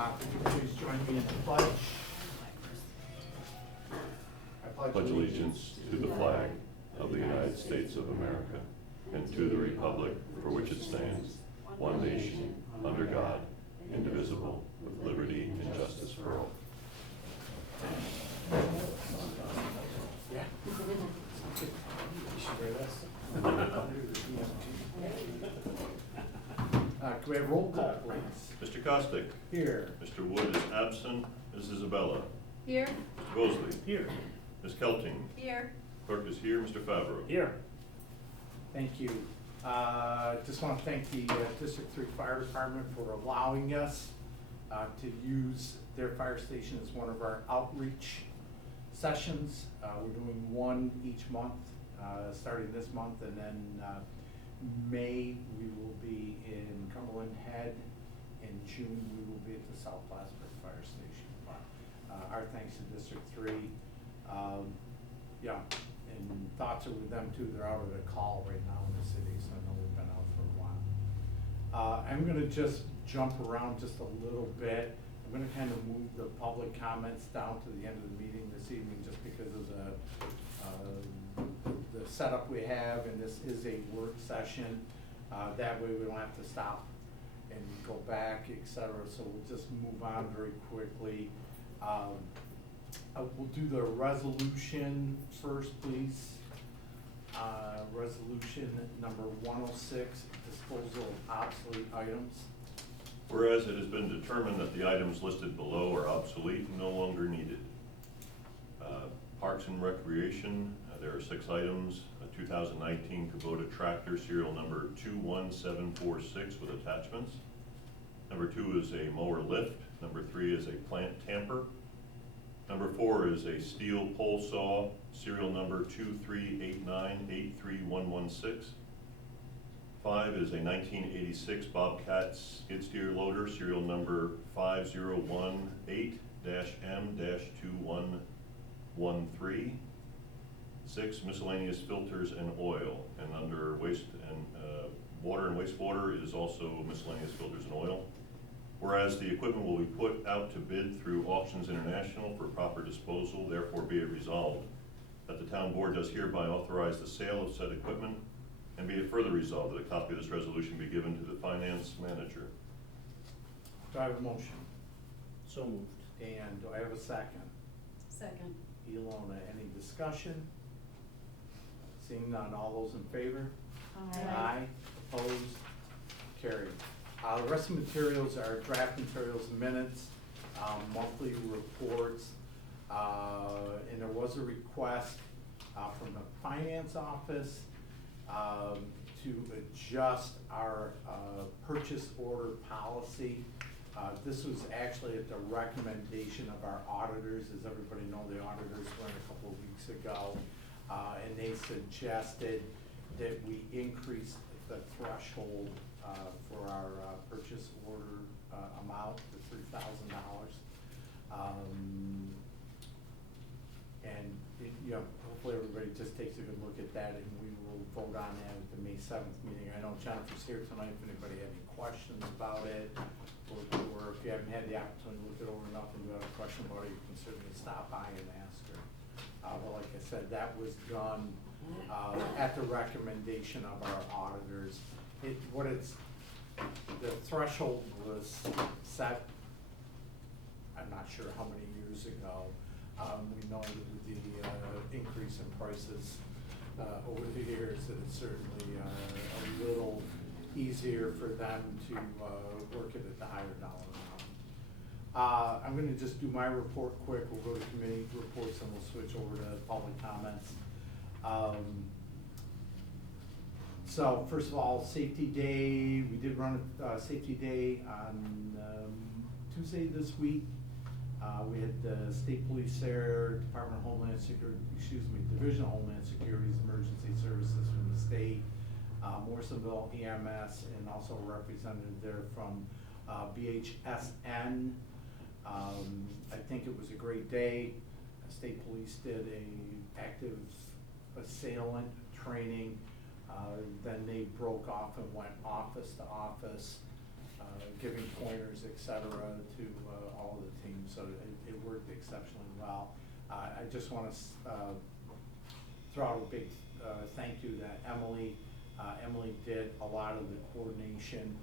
Could you please join me in the pledge? I Pledge allegiance to the flag of the United States of America and to the republic for which it stands, one nation, under God, indivisible, with liberty and justice for all. Yeah. Can we have roll call, please? Mr. Costick. Here. Mr. Wood is absent. Ms. Isabella. Here. Mr. Bosley. Here. Ms. Kelting. Here. Clerk is here. Mr. Favreau. Here. Thank you. Just want to thank the District 3 Fire Department for allowing us to use their fire station as one of our outreach sessions. We're doing one each month, starting this month, and then May we will be in Cumberland Head. In June we will be at the South Plattsburgh Fire Station. Our thanks to District 3. Yeah, and thoughts are with them too. They're out at a call right now in the city, so I know we've been out for a while. I'm gonna just jump around just a little bit. I'm gonna kind of move the public comments down to the end of the meeting this evening just because of the setup we have, and this is a work session. That way we don't have to stop and go back, etc. So we'll just move on very quickly. We'll do the resolution first, please. Resolution number 106, disposal of obsolete items. Whereas it has been determined that the items listed below are obsolete and no longer needed. Parks and Recreation, there are 6 items. A 2019 Kubota tractor, serial number 21746 with attachments. Number 2 is a mower lift. Number 3 is a plant tamper. Number 4 is a steel pole saw, serial number 238983116. 5 is a 1986 Bobcat skid steer loader, serial number 5018-M-2113. 6, miscellaneous filters and oil, and under waste and water and wastewater is also miscellaneous filters and oil. Whereas the equipment will be put out to bid through Auctions International for proper disposal, therefore be it resolved that the town board does hereby authorize the sale of said equipment, and be it further resolved that a copy of this resolution be given to the finance manager. Do I have a motion? So moved. And do I have a second? Second. Ilona, any discussion? Seeing none, all those in favor? Aye. Opposed? Carried. The rest of the materials are draft materials, minutes, monthly reports, and there was a request from the finance office to adjust our purchase order policy. This was actually at the recommendation of our auditors. As everybody knows, the auditors went a couple of weeks ago, and they suggested that we increase the threshold for our purchase order amount to $3,000. And you know, hopefully everybody just takes a good look at that, and we will vote on that at the May 7th meeting. I know Jennifer's here tonight. If anybody had any questions about it, or if you haven't had the opportunity to look it over enough and you have a question about it, you can certainly stop by and ask her. But like I said, that was done at the recommendation of our auditors. The threshold was set, I'm not sure how many years ago. We know that with the increase in prices over the years, that it's certainly a little easier for them to work it at the higher dollar amount. I'm gonna just do my report quick. We'll go to committee reports and we'll switch over to public comments. So first of all, Safety Day. We did run a Safety Day on Tuesday this week. We had the State Police there, Department of Homeland Security, Division of Homeland Security's Emergency Services from the state, Morrisonville EMS, and also a representative there from BHSN. I think it was a great day. State Police did a active assailant training. Then they broke off and went office to office, giving pointers, et cetera, to all of the teams, so it worked exceptionally well. I just want to throw out a big thank you to Emily. Emily did a lot of the coordination,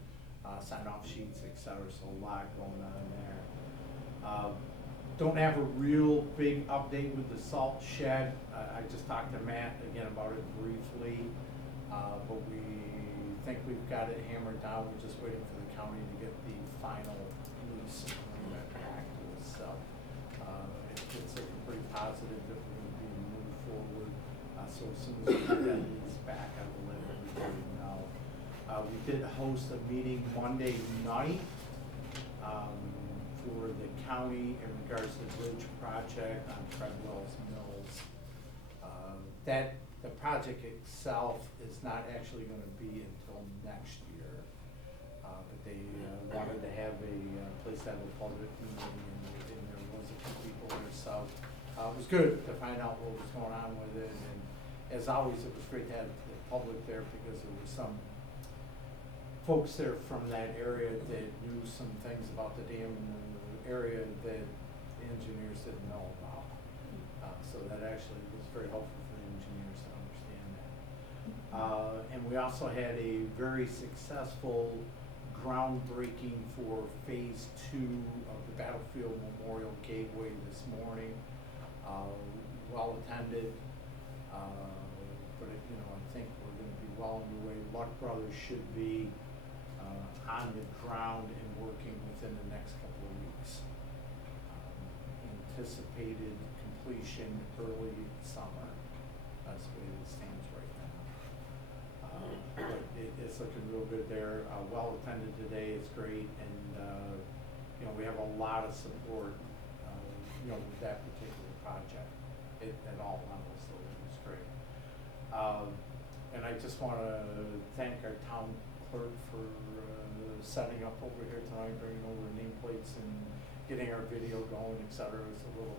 sign-off sheets, et cetera, so a lot going on there. Don't have a real big update with the salt shed. I just talked to Matt again about it briefly, but we think we've got it hammered down. We're just waiting for the county to get the final lease agreement back to us. So it's looking pretty positive that we're going to be moving forward. So as soon as we get that lease back, I will let everybody know. We did host a meeting Monday night for the county in regards to the bridge project on Treadwell's Mills. The project itself is not actually going to be until next year, but they wanted to have a place to have a public meeting, and there was a few people there, so it was good to find out what was going on with it. And as always, it was great to have the public there because there were some folks there from that area that knew some things about the dam in the area that engineers didn't know about. So that actually was very helpful for the engineers to understand that. And we also had a very successful groundbreaking for phase 2 of the Battlefield Memorial Gateway this morning. Well attended, but I think we're going to be well underway. Luck Brothers should be on the ground and working within the next couple of weeks. Anticipated completion early summer. That's the way it stands right now. But it's looking real good there. Well attended today. It's great, and we have a lot of support. With that particular project at all levels, so it was great. And I just want to thank our town clerk for setting up over here tonight, bringing over nameplates and getting our video going, et cetera. It's a little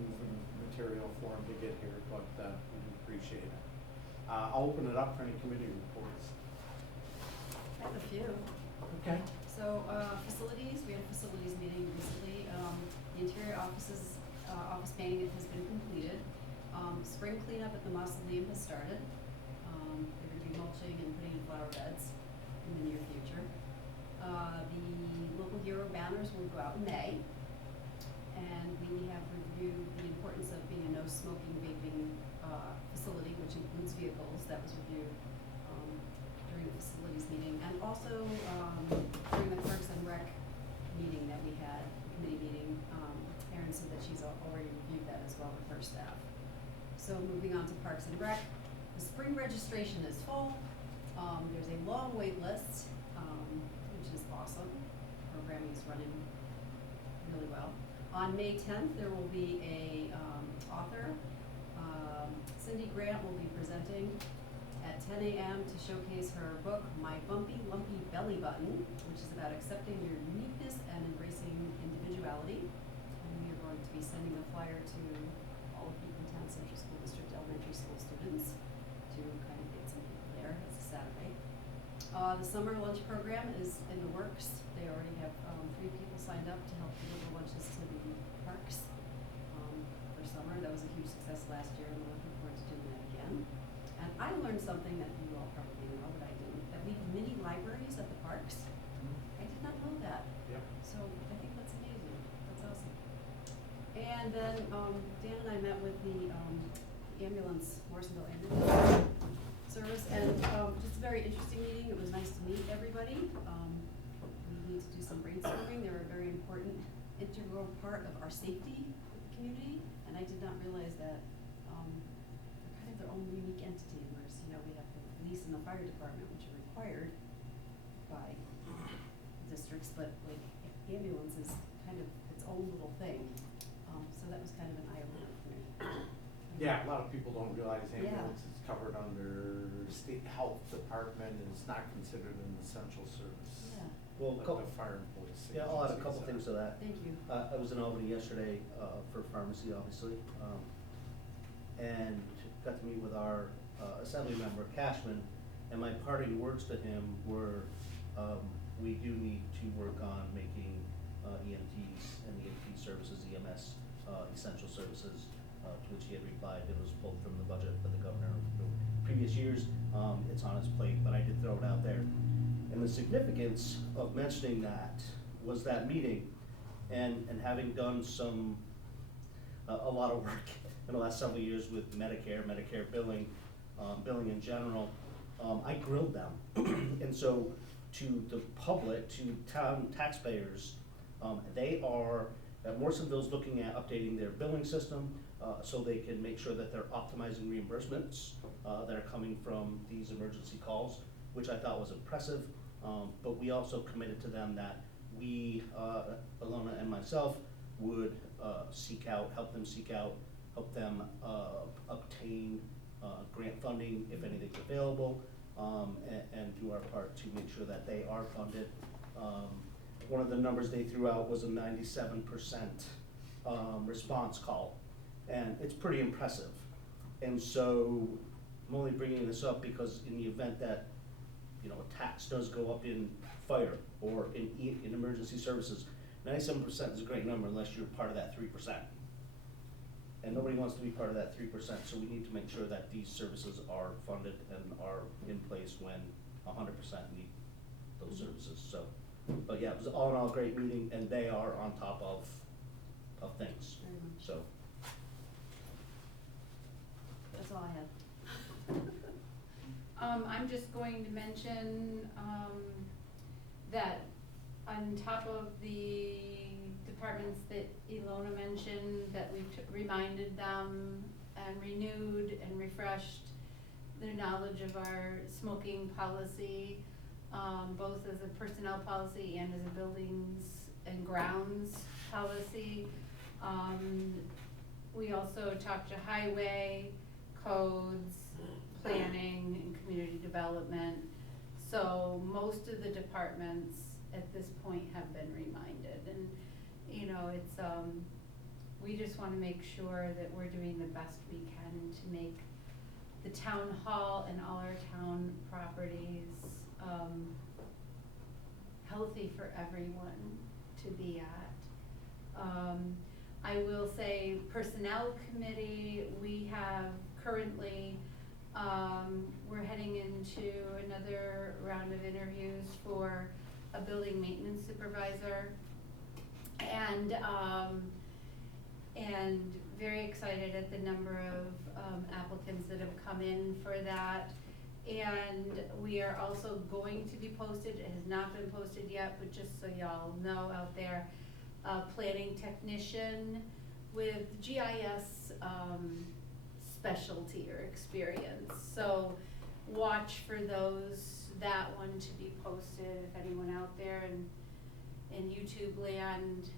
moving material for him to get here, but we appreciate it. I'll open it up for any committee reports. I have a few. Okay. So, facilities, we had a facilities meeting recently. The interior office painting has been completed. Spring cleanup at the mausoleum has started. They're going to be mulching and putting in flower beds in the near future. The local hero banners will go out in May. And we have reviewed the importance of being a no smoking vaping facility, which includes vehicles. That was reviewed during the facilities meeting, and also during the Parks and Rec meeting that we had, committee meeting. Erin said that she's already reviewed that as well with her staff. So moving on to Parks and Rec, the spring registration is full. There's a long wait list, which is awesome. Programming is running really well. On May 10th, there will be a author. Cindy Grant will be presenting at 10 a.m. to showcase her book, My Bumpy Lumpy Belly Button, which is about accepting your uniqueness and embracing individuality. And we are going to be sending a flyer to all of the Town Central School District elementary school students to kind of get some people there. It's a Saturday. The summer lunch program is in the works. They already have 3 people signed up to help deliver lunches to the parks for summer. That was a huge success last year, and we're looking forward to doing that again. And I learned something that you all probably know, but I didn't, that we have mini libraries at the parks. I did not know that. Yep. So I think that's amazing. That's awesome. And then Dan and I met with the ambulance, Morrisonville ambulance service, and just a very interesting meeting. It was nice to meet everybody. We need to do some brainstorming. They're a very important, integral part of our safety community, and I did not realize that they're kind of their own unique entity. Whereas, we have the police and the fire department, which are required by districts, but like ambulance is kind of its own little thing. So that was kind of an eye-opener for me. Yeah, a lot of people don't realize ambulance is covered under state health department and it's not considered an essential service. Yeah. Well, Like the fire and police. yeah, I'll add a couple agencies things to that. Thank you. I was in Albany yesterday for pharmacy, obviously, and got to meet with our assembly member, Cashman, and my parting words to him were, we do need to work on making EMTs and EMT services, EMS, essential services, to which he had replied it was pulled from the budget by the governor the previous years. It's on his plate, but I did throw it out there. And the significance of mentioning that was that meeting, and having done a lot of work in the last several years with Medicare billing, billing in general, I grilled them. And so to the public, to town taxpayers, they are, Morrisonville's looking at updating their billing system, so they can make sure that they're optimizing reimbursements, that are coming from these emergency calls, which I thought was impressive. But we also committed to them that we, Alona and myself, would help them obtain grant funding if anything's available, and do our part to make sure that they are funded. One of the numbers they threw out was a 97% response call, and it's pretty impressive. And so I'm only bringing this up because in the event that, you know, a tax does go up in fire or in emergency services, 97% is a great number unless you're part of that 3%. And nobody wants to be part of that 3%, so we need to make sure that these services are funded and are in place when 100% need those services. So, but yeah, it was all in all a great meeting, and they are on top of things. Very much. So, That's all I have. I'm just going to mention, that on top of the departments that Ilona mentioned, that we've reminded them and renewed and refreshed their knowledge of our smoking policy, both as a personnel policy and as a buildings and grounds policy. We also talked to highway, codes, planning, and community development. So most of the departments at this point have been reminded, and you know, it's, we just wanna make sure that we're doing the best we can to make the town hall and all our town properties, healthy for everyone to be at. I will say personnel committee, we have currently, we're heading into another round of interviews for a building maintenance supervisor. And very excited at the number of applicants that have come in for that. And we are also going to be posted, it has not been posted yet, but just so y'all know out there, planning technician with GIS specialty or experience. So watch for that one to be posted if anyone out there in YouTube land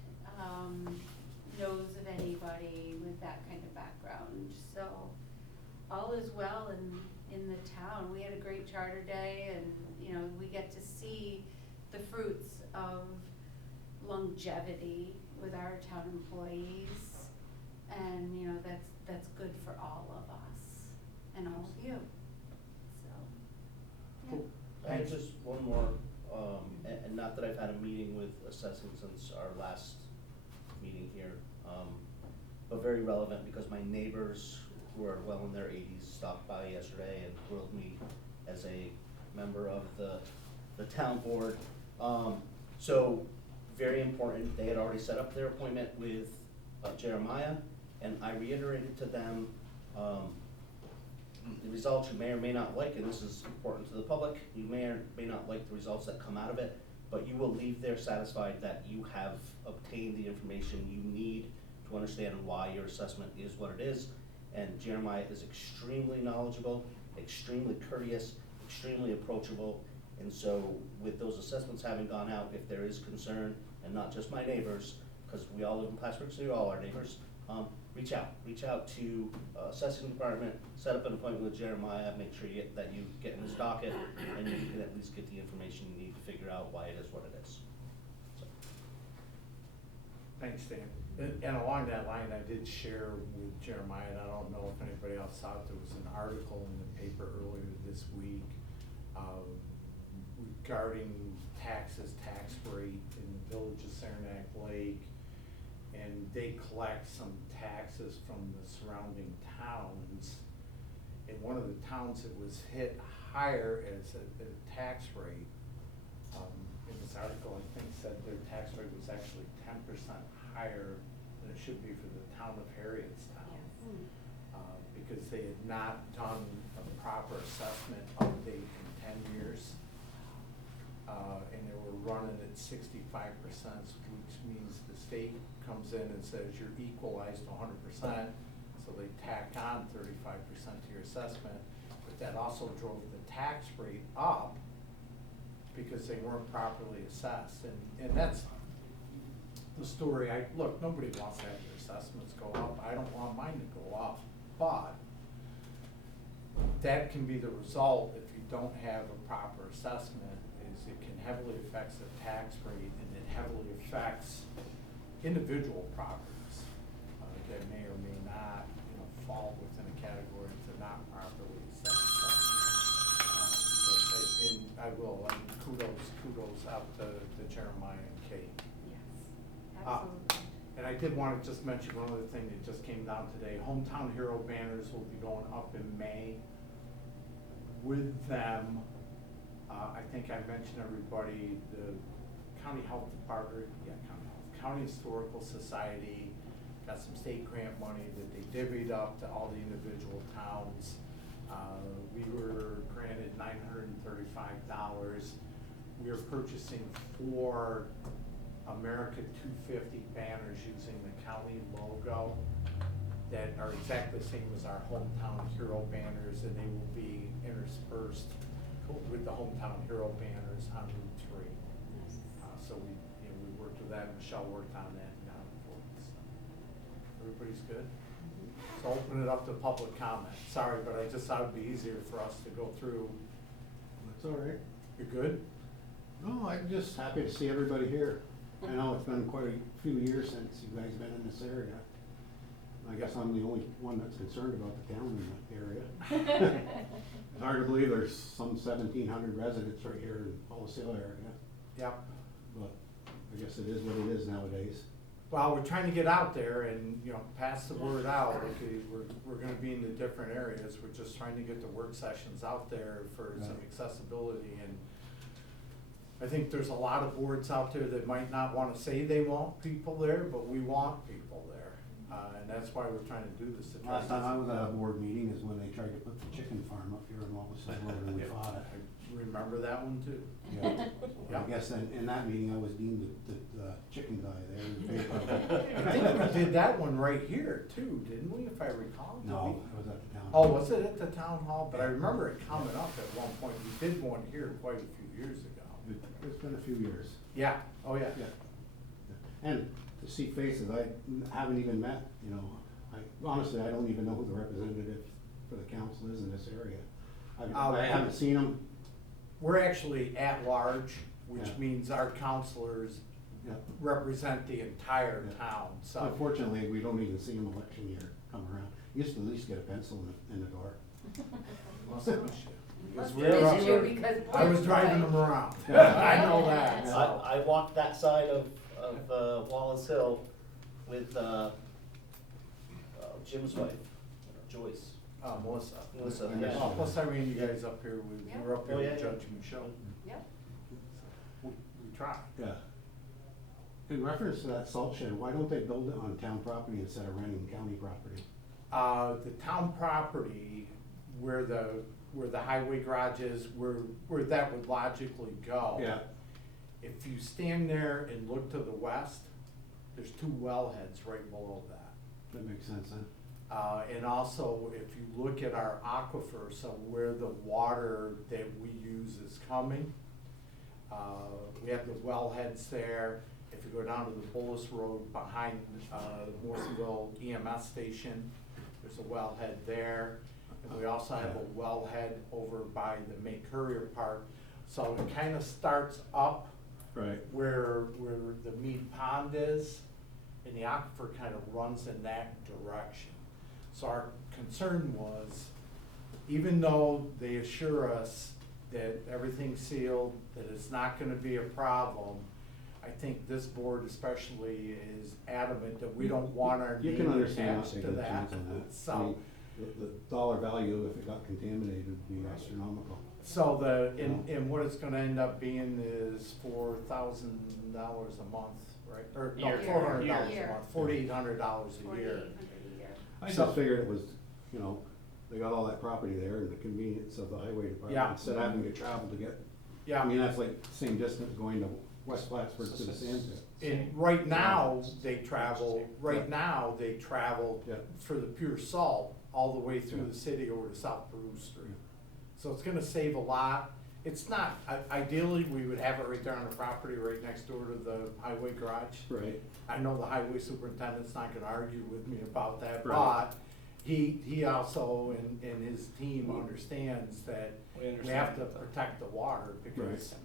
knows of anybody with that kind of background. So all is well in the town. We had a great charter day, and you know, we get to see the fruits of longevity with our town employees, and you know, that's good for all of us and all of you. So yeah. Cool. and Thanks. just one more, and not that I've had a meeting with assessing since our last meeting here, but very relevant because my neighbors who are well in their 80s stopped by yesterday and grilled me as a member of the town board. So very important, they had already set up their appointment with Jeremiah, and I reiterated to them the results you may or may not like, and this is important to the public, you may or may not like the results that come out of it, but you will leave there satisfied that you have obtained the information you need to understand why your assessment is what it is. And Jeremiah is extremely knowledgeable, extremely courteous, extremely approachable. And so with those assessments having gone out, if there is concern, and not just my neighbors, because we all live in Plattsburgh, so you're all our neighbors, reach out to assessing department, set up an appointment with Jeremiah, make sure that you get in his docket, and you can at least get the information you need to figure out why it is what it is. So. Thanks, Dan. And along that line, I did share with Jeremiah, and I don't know if anybody else saw it, there was an article in the paper earlier this week. We regarding taxes, tax rate in the village of Saranac Lake. And they collect some taxes from the surrounding towns. And one of the towns that was hit higher as a tax rate, in this article, I think said their tax rate was actually 10% higher than it should be for the town of Harrietstown. Because they had not done a proper assessment update in 10 years. And they were running at 65%, which means the state comes in and says you're equalized to 100%, so they tack on 35% to your assessment. But that also drove the tax rate up because they weren't properly assessed. And that's the story. Look, nobody wants to have their assessments go up. I don't want mine to go up. But that can be the result if you don't have a proper assessment, is it can heavily affect the tax rate, and it heavily affects individual properties that may or may not, fall within a category if they're not properly assessed. And I will, kudos out to Jeremiah and Kate. Yes, absolutely. And I did want to just mention one other thing that just came down today. Hometown Hero banners will be going up in May. With them, I think I mentioned everybody, the County Health Department, County Historical Society got some state grant money that they divvied up to all the individual towns. We were granted $935. We are purchasing 4 America 250 banners using the county logo that are exactly the same as our Hometown Hero banners, and they will be interspersed with the Hometown Hero banners on Route 3. Nice. So we worked with that, Michelle worked on that and got it for us. Everybody's good? So open it up to public comment. Sorry, but I just thought it'd be easier for us to go through. That's all right. You're good? No, I'm just happy to see everybody here. I know it's been quite a few years since you guys been in this area. I guess I'm the only one that's concerned about the town in that area. It's hard to believe there's some 1,700 residents right here in Hollis-Hill area, Yep. but I guess it is what it is nowadays. Well, we're trying to get out there and, pass the word out. Okay, we're gonna be in the different areas. We're just trying to get the work sessions out there for some Right. accessibility. And I think there's a lot of boards out there that might not wanna say they want people there, but we want people there. And that's why we're trying to do this. to try Last time I to- was at a board meeting is when they tried to put the chicken farm up here in Wallace Road and we fought it. I remember that one too. Yeah. Yeah. I guess in that meeting I was deemed the chicken guy there in the paper. I think we did that one right here too, didn't we, if I recall? Did No, we? I was at the town. Oh, was it at the town hall? But I remember it coming up at one point. We did one here quite a few years ago. It's been a few years. Yeah, oh yeah. Yeah. And to see faces I haven't even met, honestly, I don't even know who the representative for the council is in this area. I haven't seen them. We're actually at large, which Yeah. means our counselors Yeah. represent the entire Yeah. town, so. Unfortunately, we don't even see them election year come around. Used to at least get a pencil in the door. Must have missed you. Because Must we have were up missed you there. because I was boys driving play. them around. I know that, so. I walked that side of Wallace Hill with Jim's wife, Joyce. Melissa. Melissa, yeah. Oh, plus I ran you guys up here, we Yeah. were up here Oh, with yeah, Judge Michelle. Yep. We tried. Yeah. In reference to that salt shed, why don't they build it on town property instead of renting county property? The town property where the highway garage is, where that would logically go. Yeah. If you stand there and look to the west, there's 2 wellheads right below that. That makes sense, huh? And also, if you look at our aquifer, so where the water that we use is coming, we have the wellheads there. If you go down to the Bullis Road behind the Morrisonville EMS station, there's a wellhead there. And we also have a wellhead over by the May Courier Park. So it kind of starts up Right. where the Mead Pond is, and the aquifer kind of runs in that direction. So our concern was, even though they assure us that everything's sealed, that it's not gonna be a problem. I think this board especially is adamant that we don't want our You name can understand attached us to taking a that. chance on that. I So, mean, the dollar value, if it got contaminated, would be astronomical. so and what it's gonna end up being is $4,000 a month, right? Or no, Year. $400 a Year. month, $4,800 a year. 4,800 a year. I So- just figured it was, you know, they got all that property there and the convenience of the highway department, Yeah. instead of having to travel to get, I Yeah, mean, that's like the same distance going to West Plattsburgh to the sand pit. and right now, they travel Yeah. for the pure salt all the way through Yeah. the city over to South Peru Street. So it's gonna save a lot. It's not, ideally, we would have it right there on the property, right next door to the highway garage. Right, I know the highway superintendent's not gonna argue with me about that, Right. but he also and his team understands that we have to protect the water because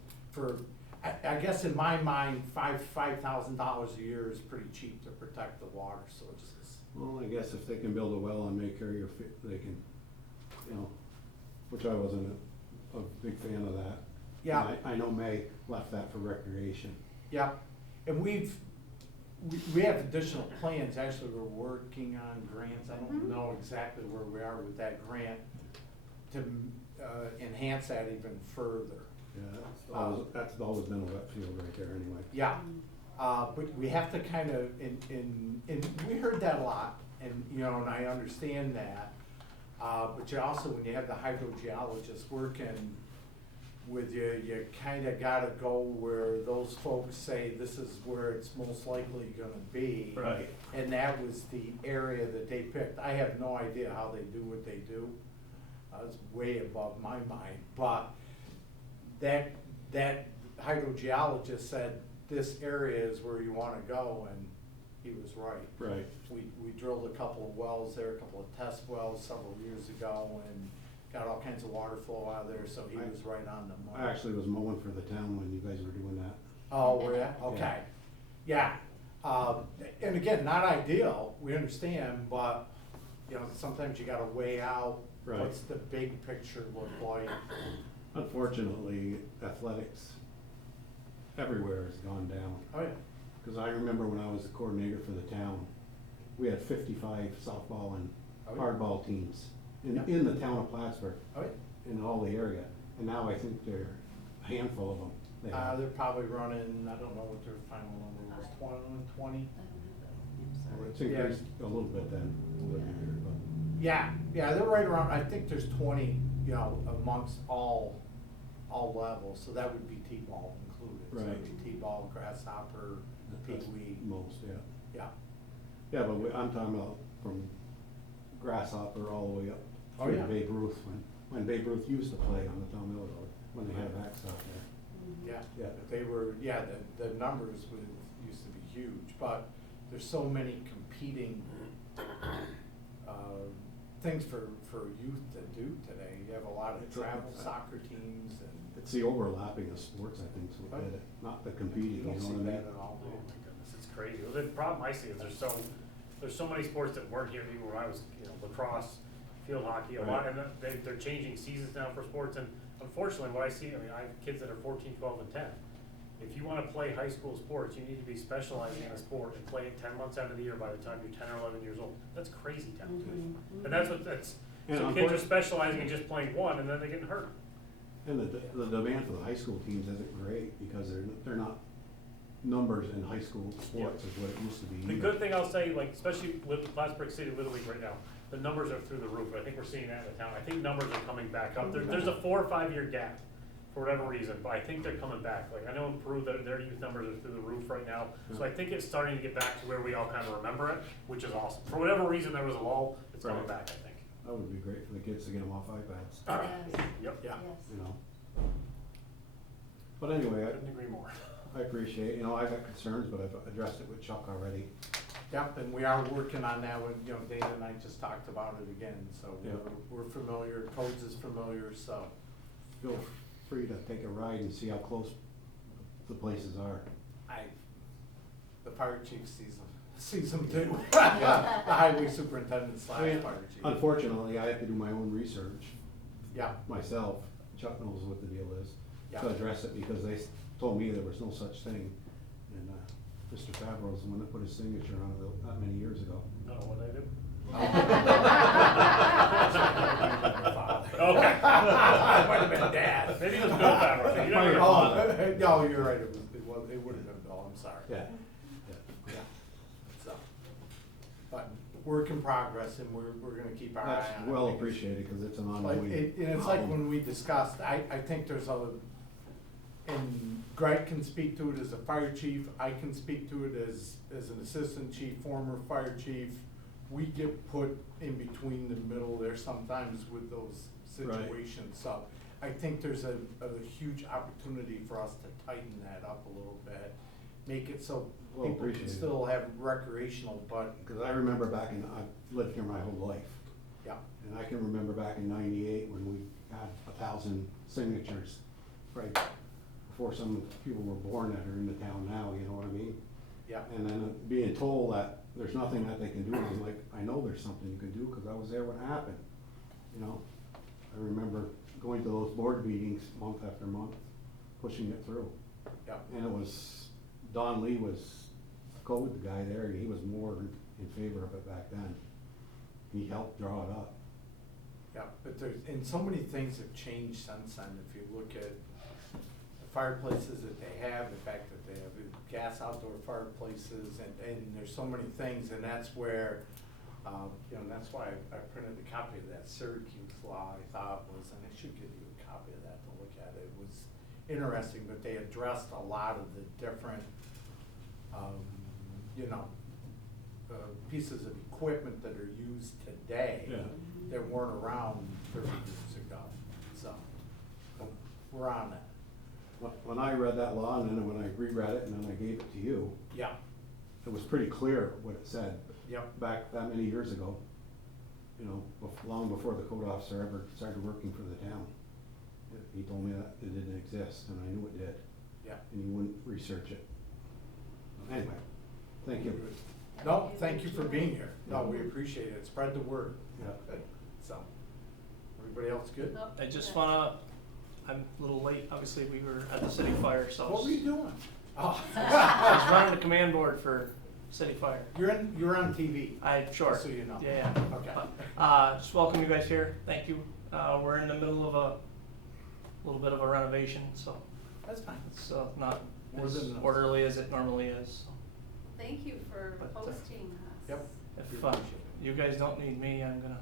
I guess in my mind, $5,000 a year is pretty cheap to protect the water sources. well, I guess if they can build a well and make area, they can, you know, which I wasn't a big fan of that. Yeah. And I know May left that for recreation. Yeah, and we have additional plans, actually, we're working on grants, I don't know exactly where we are with that grant to enhance that even further. Yeah, that's always been a wet field right there anyway. Yeah, but we have to kind of, and we heard that a lot, and, you know, and I understand that. But you also, when you have the hydrogeologist working with you, you kinda gotta go where those folks say this is where it's most likely gonna be. Right. And that was the area that they picked. I have no idea how they do what they do. It's way above my mind, but that hydrogeologist said, this area is where you wanna go, and he was right. Right. We drilled a couple of wells there, a couple of test wells several years ago, and got all kinds of water flow out of there, so he was right on the money. I actually was mowing for the town when you guys were doing that. Oh, were ya? Okay. Yeah, and again, not ideal, we understand, but, you know, sometimes you gotta weigh out Right. what's the big picture look like. Unfortunately, athletics everywhere has gone down. Oh, yeah. Because I remember when I was the coordinator for the town, we had 55 softball and Oh, yeah. hardball teams Yeah. in the town of Plattsburgh, Oh, yeah. in all the area. And now I think there are a handful of them. they have. They're probably running, I don't know what their final number was, 20? I don't have that with me, I'm Well, sorry. It's increased a little bit then, over the year, but. Yeah, they're right around, I think there's 20, you know, amongst all levels, so that would be T-ball included. So it'd Right. be T-ball, grasshopper, That's pee-wee, most, yeah. yeah. Yeah, but I'm talking about from grasshopper all the way up Oh, through yeah. Babe Ruth, when Babe Ruth used to play on the town mill road, when they had a backstop there. Yeah, Yeah. but they were, the numbers used to be huge, but there's so many competing, things for youth to do today. You have a lot of It's travel soccer teams and. It's the overlapping of sports, I think, is what did it, not the competing, you know don't see what I that mean? at all, do Oh you? my goodness, it's crazy. Well, the problem I see is there's so many sports that weren't here even when I was, you know, lacrosse, field hockey, a lot, Right. and they're changing seasons now for sports, and unfortunately, what I see, I mean, I have kids that are 14, 12, and 10. If you wanna play high school sports, you need to be specializing in a sport and play it 10 months out of the year by the time you're 10 or 11 years old. That's crazy town to me. And that's, And so kids are unfor- specializing in just playing one, and then they're getting hurt. And the demand for the high school teams isn't great, because they're not numbers in high school sports is what it used to be. The either. good thing I'll say, like, especially with Plattsburgh City Little League right now, the numbers are through the roof. I think we're seeing that in the town. I think numbers are coming back up. There's a 4 or 5 year gap for whatever reason, but I think they're coming back. Like, I know in Peru, their youth numbers are through the roof right now. So I think it's starting to get back to where we all kind of remember it, which is awesome. For whatever reason, there was a lull, it's coming Right. back, I think. That would be great for the kids to get them off iPads, Yes, Yep. Yeah. yes. you know? But anyway, Couldn't agree more. I appreciate, you know, I've got concerns, but I've addressed it with Chuck already. Yep, and we are working on that one, you know, Dana and I just talked about it again, so Yeah. we're familiar, Codes is familiar, so. Feel free to take a ride and see how close the places are. The fire chief sees them too. The highway superintendent / I mean, fire chief. Unfortunately, I have to do my own research Yeah, myself, Chuck knows what the deal is, Yeah. to address it, because they told me there was no such thing. And, Mr. Favreau's the one that put his signature on it not many years ago. No, what I do? Okay. Okay. Might have been Dad. Maybe it was Bill Favreau, you never know. Oh, no, you're right, it would have been Bill, I'm sorry. Yeah. Yeah. So, but work in progress, and we're gonna keep our eye That's on it. well because- appreciated, because it's an But ongoing and it's like problem. when we discussed, I think there's a, and Greg can speak to it as a fire chief, I can speak to it as an assistant chief, former fire chief. We get put in between the middle there sometimes with those Right. situations, so I think there's a huge opportunity for us to tighten that up a little bit. Make it so Well people can appreciated. still have recreational, but, Because I remember back in, I've lived here my whole life, yeah, and I can remember back in '98 when we had 1,000 signatures, right before some people were born that are in the town now, you know what I mean? yeah, And then being told that there's nothing that they can do, I was like, I know there's something you can do, because I was there when it happened, you know? I remember going to those board meetings month after month, pushing it through. yeah. And it was, Don Lee was the code guy there, and he was more in favor of it back then. He helped draw it up. Yeah, but there's, and so many things have changed since then, if you look at the fireplaces that they have, the fact that they have gas outdoor fireplaces, and there's so many things, and that's where, you know, that's why I printed a copy of that Syracuse law, I thought was, and I should give you a copy of that to look at, it was interesting, but they addressed a lot of the different, you know, pieces of equipment that are used today Yeah. that weren't around 30 years ago, so, we're on that. When I read that law, and then when I reread it, and then I gave it to you, Yeah, it was pretty clear what it said. yep, Back that many years ago, you know, long before the code officer ever started working for the town. He told me that it didn't exist, and I knew it did, yeah. and he wouldn't research it. Anyway, thank you. No, thank you for being here. No, we appreciate it. Spread the word. Yeah. So, everybody else good? Oh, I just yeah. wanna, I'm a little late, obviously, we were at the city fire, so. What were you doing? Oh. I was running the command board for city fire. You're on TV. Sure. Just so you know. Yeah, Okay. just welcome you guys here, thank you. We're in the middle of a little bit of a renovation, so That's fine. it's, not More as than enough. orderly as it normally is, so. Thank you for But, hosting us. Yep. If, We appreciate you guys don't need me, I'm gonna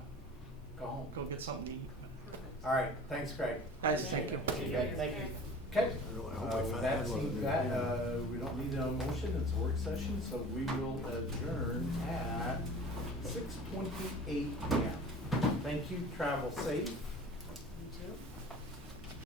Go home. go get something to eat. Perfect. All right, thanks, Greg. Guys, Appreciate thank you. it. Thank you. Thank you. Okay. I hope I With found that that being wasn't that, good. we don't need a motion, it's a work session, so we will adjourn at 6:28 PM. Thank you, travel safe.